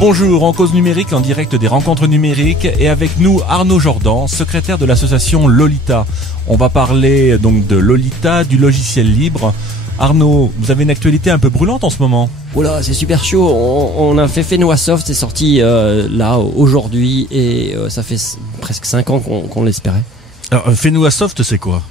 Bonjour, en cause numérique, en direct des rencontres numériques, et avec nous Arnaud Jordan, secrétaire de l'association Lolita. On va parler donc de Lolita, du logiciel libre. Arnaud, vous avez une actualité un peu brûlante en ce moment. Oula, c'est super chaud. On a fait Fenouasoft, c'est sorti là aujourd'hui et ça fait presque 5 ans qu'on l'espérait. Alors, Fenouasoft, c'est quoi ?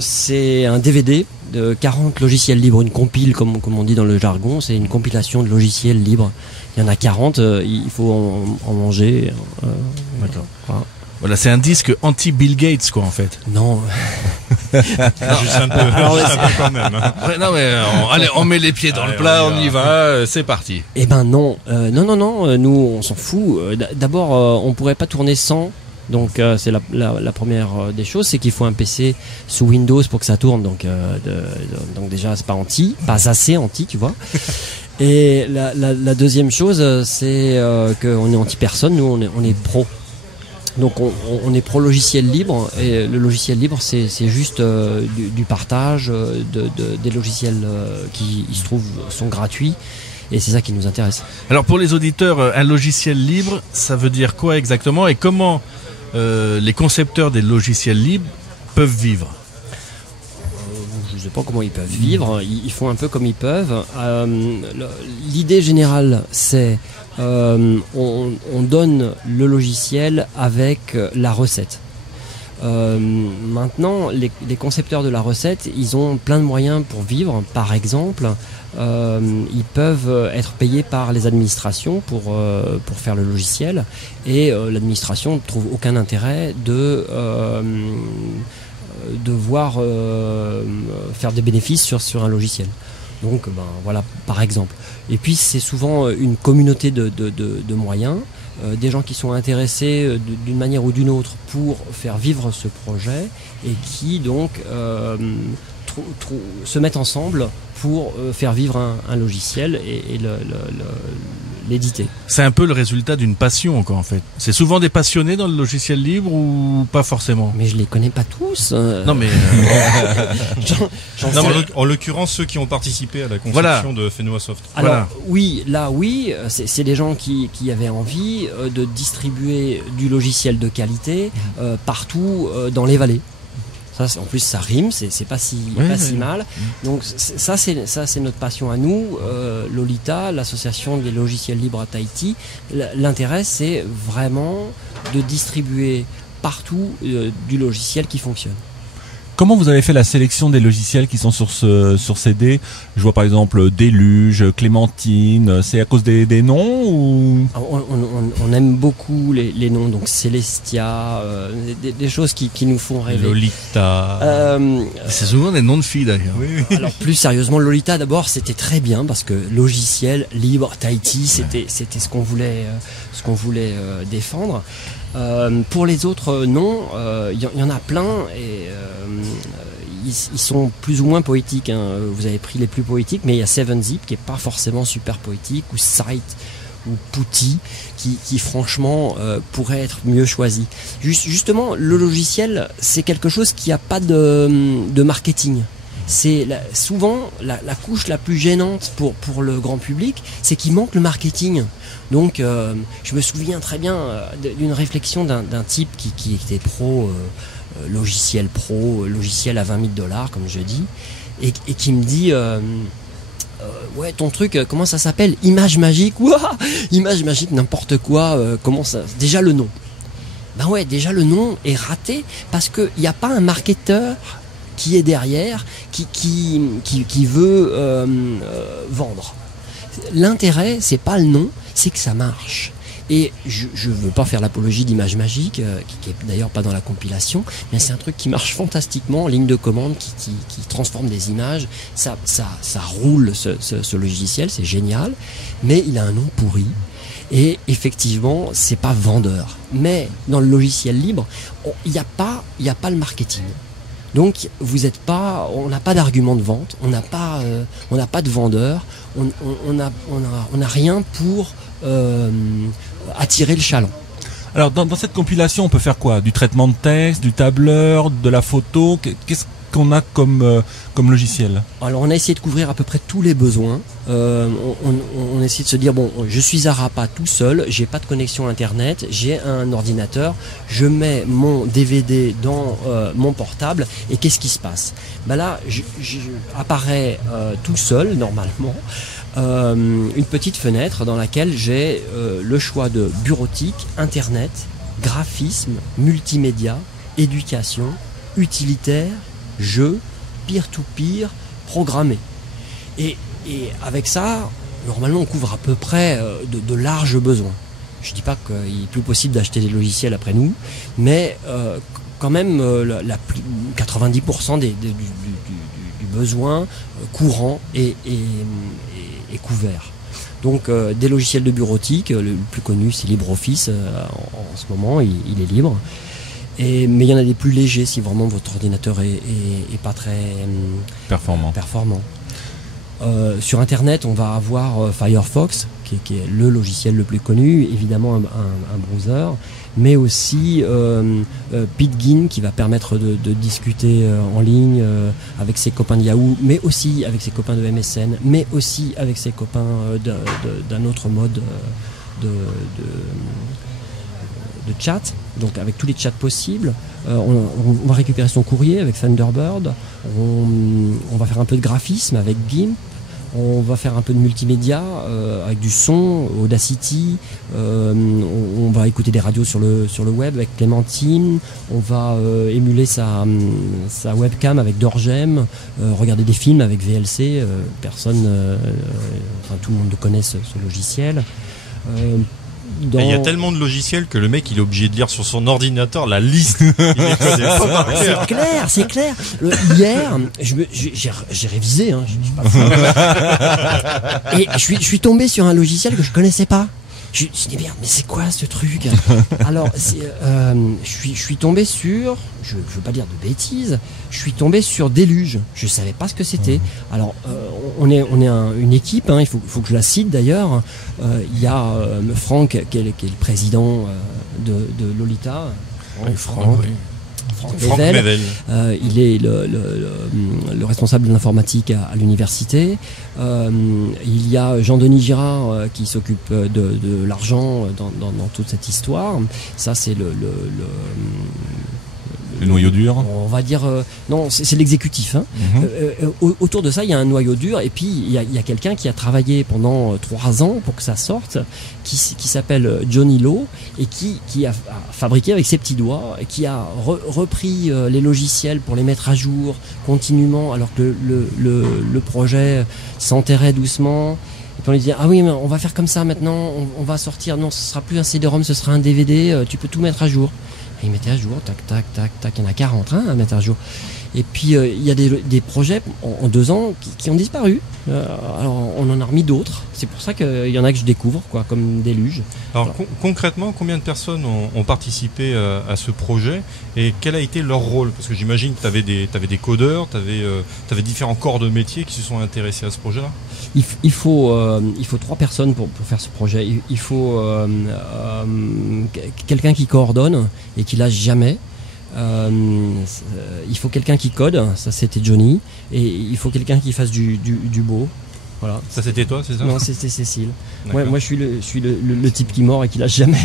C'est un DVD de 40 logiciels libres, une compile comme on dit dans le jargon, c'est une compilation de logiciels libres. Il y en a 40, il faut en manger. D'accord. Voilà, c'est un disque anti-Bill Gates, quoi, en fait. Non. Juste un peu quand même. Hein. Ouais, non, mais allez, on met les pieds dans le plat, on y va, c'est parti. Eh ben non, non, nous on s'en fout. D'abord, on pourrait pas tourner sans. Donc c'est la première des choses, c'est qu'il faut un PC sous Windows pour que ça tourne. Donc déjà c'est pas assez anti, tu vois. Et la deuxième chose, c'est qu'on est anti-personne, nous on est pro. Donc on est pro logiciel libre, et le logiciel libre c'est juste du partage des logiciels qui il se trouve sont gratuits, et c'est ça qui nous intéresse. Alors pour les auditeurs, un logiciel libre, ça veut dire quoi exactement, et comment les concepteurs des logiciels libres peuvent vivre? Je ne sais pas comment ils peuvent vivre, ils font un peu comme ils peuvent. L'idée générale, c'est on donne le logiciel avec la recette. Maintenant, les concepteurs de la recette, ils ont plein de moyens pour vivre. Par exemple, ils peuvent être payés par les administrations pour faire le logiciel, et l'administration ne trouve aucun intérêt de voir faire des bénéfices sur un logiciel. Donc voilà, par exemple. Et puis c'est souvent une communauté de moyens, des gens qui sont intéressés d'une manière ou d'une autre pour faire vivre ce projet, et qui donc se mettent ensemble pour faire vivre un logiciel et l'éditer. C'est un peu le résultat d'une passion, quoi, en fait. C'est souvent des passionnés dans le logiciel libre, ou pas forcément? Mais je les connais pas tous. Non, mais en l'occurrence, ceux qui ont participé à la conception de Fenouasoft. Alors oui, c'est des gens qui avaient envie de distribuer du logiciel de qualité partout dans les vallées. Ça, en plus, ça rime, c'est pas si mal. Donc ça, c'est notre passion à nous, Lolita, l'association des logiciels libres à Tahiti. L'intérêt, c'est vraiment de distribuer partout du logiciel qui fonctionne. Comment vous avez fait la sélection des logiciels qui sont sur CD? Je vois par exemple Déluge, Clémentine. C'est à cause des noms, ou... On aime beaucoup les noms, donc Celestia, des choses qui nous font rêver. Lolita. C'est souvent des noms de filles, d'ailleurs. Oui. Alors plus sérieusement, Lolita d'abord, c'était très bien parce que logiciel libre Tahiti, c'était ce qu'on voulait défendre. Pour les autres noms, il y en a plein, et ils sont plus ou moins poétiques, hein. Vous avez pris les plus poétiques, mais il y a 7zip qui est pas forcément super poétique, ou Sight, ou Putty, qui franchement pourrait être mieux choisi. Justement, le logiciel, c'est quelque chose qui a pas de marketing. C'est souvent la couche la plus gênante pour le grand public, c'est qu'il manque le marketing. Donc je me souviens très bien d'une réflexion d'un type qui était logiciel à $20 000, comme je dis, et qui me dit ouais, ton truc, comment ça s'appelle? Image magique? Ouah, image magique, n'importe quoi. Comment ça? Déjà le nom. Ben ouais, déjà le nom est raté, parce qu'il n'y a pas un marketeur qui est derrière, qui veut vendre. L'intérêt, c'est pas le nom, c'est que ça marche. Et je veux pas faire l'apologie d'Image Magique, qui est d'ailleurs pas dans la compilation, mais c'est un truc qui marche fantastiquement en ligne de commande, qui transforme des images. Ça roule, ce logiciel, c'est génial, mais il a un nom pourri. Et effectivement, c'est pas vendeur. Mais dans le logiciel libre, il n'y a pas le marketing. Donc on n'a pas d'argument de vente, on n'a pas de vendeur, on n'a rien pour attirer le chaland. Alors dans cette compilation, on peut faire quoi? Du traitement de texte, du tableur, de la photo? qu'on a comme logiciel? Alors on a essayé de couvrir à peu près tous les besoins. On a essayé de se dire bon, je suis à Rapa tout seul, j'ai pas de connexion internet, j'ai un ordinateur, je mets mon DVD dans mon portable et qu'est-ce qui se passe? Là, apparaît tout seul normalement une petite fenêtre dans laquelle j'ai le choix de bureautique, internet, graphisme, multimédia, éducation, utilitaire, jeux, peer-to-peer, programmé. Et avec ça, normalement, on couvre à peu près de larges besoins. Je dis pas qu'il est plus possible d'acheter des logiciels après nous, mais quand même, 90% du besoin courant est couvert. Donc des logiciels de bureautique, le plus connu c'est LibreOffice en ce moment, il est libre. Mais il y en a des plus légers si vraiment votre ordinateur est pas très performant. Sur internet on va avoir Firefox qui est le logiciel le plus connu, évidemment un browser, mais aussi Pidgin qui va permettre de discuter en ligne avec ses copains de Yahoo, mais aussi avec ses copains de MSN, mais aussi avec ses copains d'un autre mode de chat, donc avec tous les chats possibles. On va récupérer son courrier avec Thunderbird, on va faire un peu de graphisme avec GIMP, on va faire un peu de multimédia avec du son, Audacity, on va écouter des radios sur le web avec Clémentine, on va émuler sa webcam avec Dorgem, regarder des films avec VLC, tout le monde connaît ce logiciel. Il y a tellement de logiciels que le mec il est obligé de lire sur son ordinateur la liste. Il les connaît pas par cœur. C'est clair. Hier, j'ai révisé. Je dis pas ça. Et je suis tombé sur un logiciel que je connaissais pas. Je me suis dit merde, mais c'est quoi ce truc? Alors, je suis tombé sur, je veux pas dire de bêtises, je suis tombé sur Déluge. Je savais pas ce que c'était. Alors, on est une équipe, il faut que je la cite d'ailleurs. Il y a Franck qui est le président de Lolita. Franck Mével. Il est le responsable de l'informatique à l'université. Il y a Jean-Denis Girard qui s'occupe de l'argent dans toute cette histoire. Ça, c'est le noyau dur. On va dire non, c'est l'exécutif. Autour de ça, il y a un noyau dur et puis il y a quelqu'un qui a travaillé pendant 3 ans pour que ça sorte, qui s'appelle Johnny Lowe et qui a fabriqué avec ses petits doigts, et qui a repris les logiciels pour les mettre à jour continuellement, alors que le projet s'enterrait doucement. Et puis on lui dit ah oui mais on va faire comme ça maintenant, on va sortir, non ce sera plus un CD-ROM, ce sera un DVD, tu peux tout mettre à jour. Et il mettait à jour, tac, tac, tac, tac, il y en a 40 à mettre à jour. Et puis il y a des projets en 2 ans qui ont disparu. Alors on en a remis d'autres. C'est pour ça qu'il y en a que je découvre, comme Déluge. Alors concrètement, combien de personnes ont participé à ce projet et quel a été leur rôle? Parce que j'imagine que tu avais des codeurs, tu avais différents corps de métier qui se sont intéressés à ce projet-là. Il faut 3 personnes pour faire ce projet. Il faut quelqu'un qui coordonne et qui lâche jamais. Il faut quelqu'un qui code, ça c'était Johnny, et il faut quelqu'un qui fasse du beau. Voilà. Ça c'était toi, c'est ça? Non, c'était Cécile. Moi je suis le type qui mord et qui lâche jamais.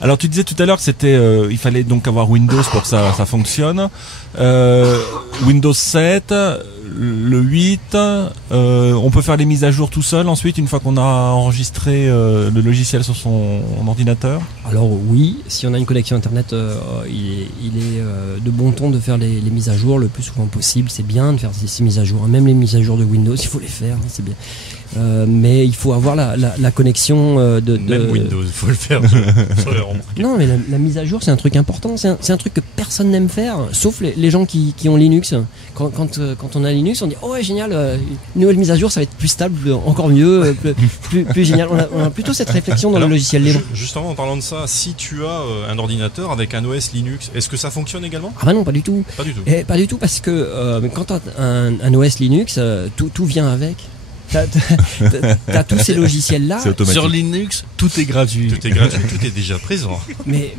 Alors tu disais tout à l'heure que c'était, il fallait donc avoir Windows pour que ça fonctionne. Windows 7, le 8, on peut faire les mises à jour tout seul ensuite une fois qu'on a enregistré le logiciel sur son ordinateur? Alors oui, si on a une connexion internet, il est de bon ton de faire les mises à jour le plus souvent possible. C'est bien de faire ces mises à jour, même les mises à jour de Windows, il faut les faire, c'est bien. Mais il faut avoir la connexion de Même Windows, il faut le faire. Non, mais la mise à jour, c'est un truc important. C'est un truc que personne n'aime faire, sauf les gens qui ont Linux. Quand on a Linux, on dit oh ouais génial, une nouvelle mise à jour, ça va être plus stable, encore mieux, plus génial. On a plutôt cette réflexion dans le logiciel libre. Justement, en parlant de ça, si tu as un ordinateur avec un OS Linux, est-ce que ça fonctionne également? Ah bah non, pas du tout. Pas du tout. Pas du tout parce que quand tu as un OS Linux, tout vient avec. t'as tous ces logiciels-là. C'est automatique. Sur Linux, tout est gratuit. Tout est gratuit, tout est déjà présent. Mais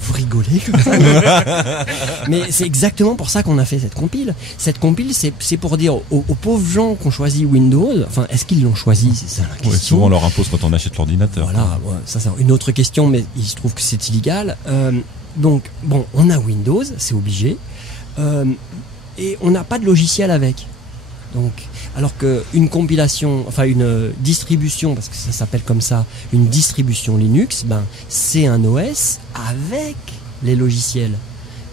vous rigolez comme ça. Mais c'est exactement pour ça qu'on a fait cette compile. Cette compile, c'est pour dire aux pauvres gens qui ont choisi Windows, enfin, est-ce qu'ils l'ont choisi? C'est ça la question. Ouais, souvent on leur impose quand on achète l'ordinateur. Voilà, ouais, ça c'est une autre question, mais il se trouve que c'est illégal. Donc, bon, on a Windows, c'est obligé, et on n'a pas de logiciel avec. Donc, alors qu'une compilation, enfin une distribution, parce que ça s'appelle comme ça, une distribution Linux, ben, c'est un OS avec les logiciels.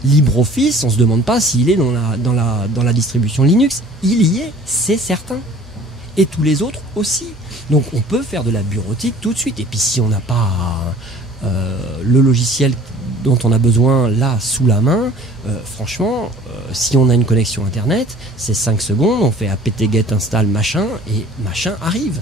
LibreOffice, on se demande pas s'il est dans la distribution Linux. Il y est, c'est certain. Et tous les autres aussi. Donc on peut faire de la bureautique tout de suite. Et puis si on n'a pas le logiciel dont on a besoin là sous la main, franchement, si on a une connexion internet, c'est 5 secondes, on fait apt-get install machin et machin arrive.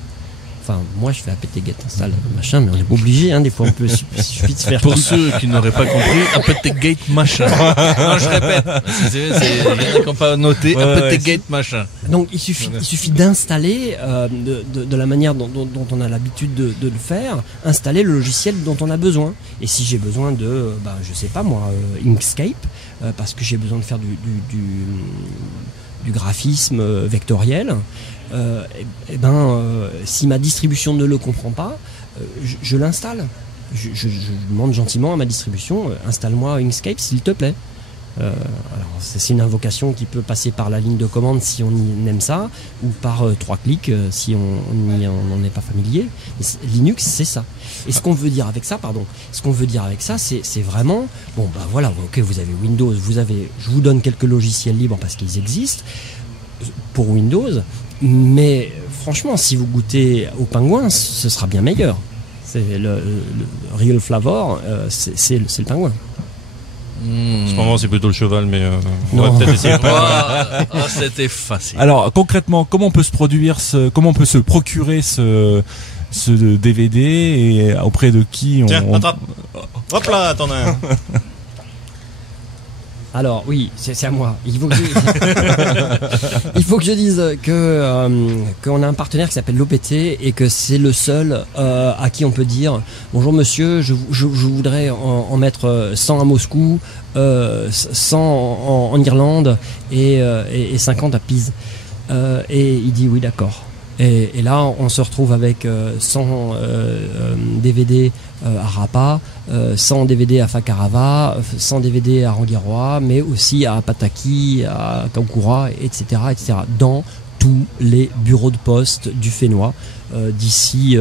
Enfin, moi je fais apt-get install machin, mais on n'est pas obligé, hein, des fois il suffit de faire. Pour ceux qui n'auraient pas compris, apt-get machin. Non, je répète, il y en a qui n'ont pas noté, apt-get machin. Donc il suffit d'installer de la manière dont on a l'habitude de le faire, installer le logiciel dont on a besoin. Et si j'ai besoin de, je sais pas moi, Inkscape, parce que j'ai besoin de faire du graphisme vectoriel, si ma distribution ne le comprend pas, je l'installe. Je demande gentiment à ma distribution, installe-moi Inkscape s'il te plaît. Alors c'est une invocation qui peut passer par la ligne de commande si on aime ça, ou par 3 clics si on n'en est pas familier. Mais Linux, c'est ça. Et ce qu'on veut dire avec ça, c'est vraiment, voilà, ok, vous avez Windows, je vous donne quelques logiciels libres parce qu'ils existent pour Windows, mais franchement, si vous goûtez au pingouin, ce sera bien meilleur. C'est le Real Flavor, c'est le pingouin. En ce moment, c'est plutôt le cheval, mais on va peut-être essayer. C'était facile. Alors concrètement, comment on peut se procurer ce DVD et auprès de qui Tiens, attrape. Hop là, t'en as un. Alors oui, c'est à moi. Il faut que je dise qu'on a un partenaire qui s'appelle l'OPT et que c'est le seul à qui on peut dire bonjour monsieur, je voudrais en mettre 100 à Moscou, 100 en Irlande et 50 à Pise. Et il dit oui d'accord. Et là, on se retrouve avec 100 DVD à Rapa, 100 DVD à Fakarava, 100 DVD à Rangiroa, mais aussi à Pataki, à Kaukura, etc., dans tous les bureaux de poste du Fénois d'ici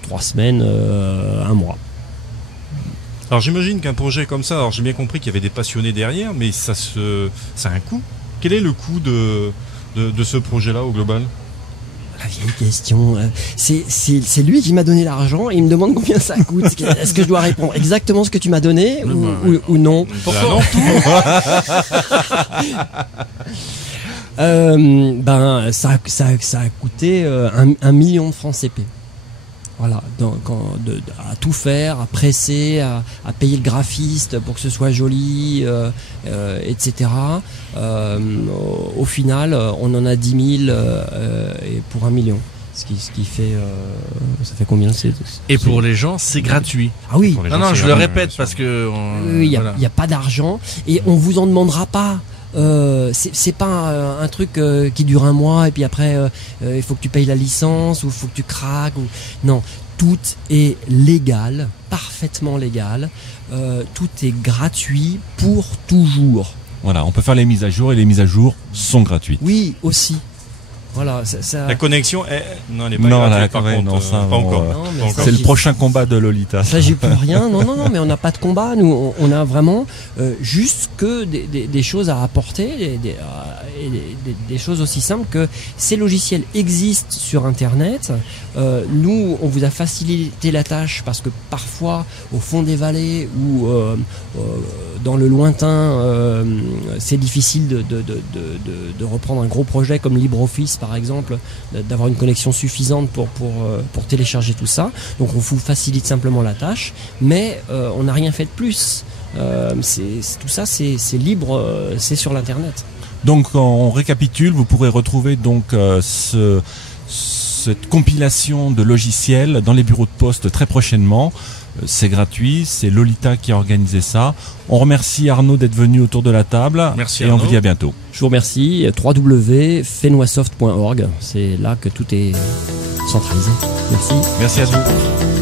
3 semaines, 1 mois. Alors j'imagine qu'un projet comme ça, alors j'ai bien compris qu'il y avait des passionnés derrière, mais ça a un coût. Quel est le coût de ce projet-là au global ? La vieille question. C'est lui qui m'a donné l'argent et il me demande combien ça coûte. Est-ce que je dois répondre exactement ce que tu m'as donné ou non? Pourquoi ça a coûté 1 million de francs CP. Voilà, à tout faire, à presser, à payer le graphiste pour que ce soit joli, etc. Au final, on en a 10 000 et pour 1 million. Ce qui fait, ça fait combien Et pour les gens, c'est gratuit. Ah oui. Non, je le répète parce que il y a pas d'argent et on vous en demandera pas. C'est pas un truc qui dure 1 mois et puis après il faut que tu payes la licence ou il faut que tu craques non, tout est légal, parfaitement légal, tout est gratuit pour toujours. Voilà, on peut faire les mises à jour et les mises à jour sont gratuites. Oui, aussi. Voilà, la connexion elle n'est pas gratuite, par contre, pas encore. C'est le prochain combat de Lolita. Ça, j'ai plus rien. Non, mais on n'a pas de combat. Nous, on a vraiment juste que des choses à apporter, des choses aussi simples que ces logiciels existent sur Internet. Nous, on vous a facilité la tâche parce que parfois, au fond des vallées ou dans le lointain, c'est difficile de reprendre un gros projet comme LibreOffice, par exemple, d'avoir une connexion suffisante pour télécharger tout ça. Donc on vous facilite simplement la tâche, mais on n'a rien fait de plus. Tout ça, c'est libre, c'est sur l'internet. Donc on récapitule, vous pourrez retrouver donc cette compilation de logiciels dans les bureaux de poste très prochainement. C'est gratuit, c'est Lolita qui a organisé ça. On remercie Arnaud d'être venu autour de la table. Merci et Arnaud. on vous dit à bientôt. Je vous remercie. www.fenoisoft.org, c'est là que tout est centralisé. Merci. Merci à vous.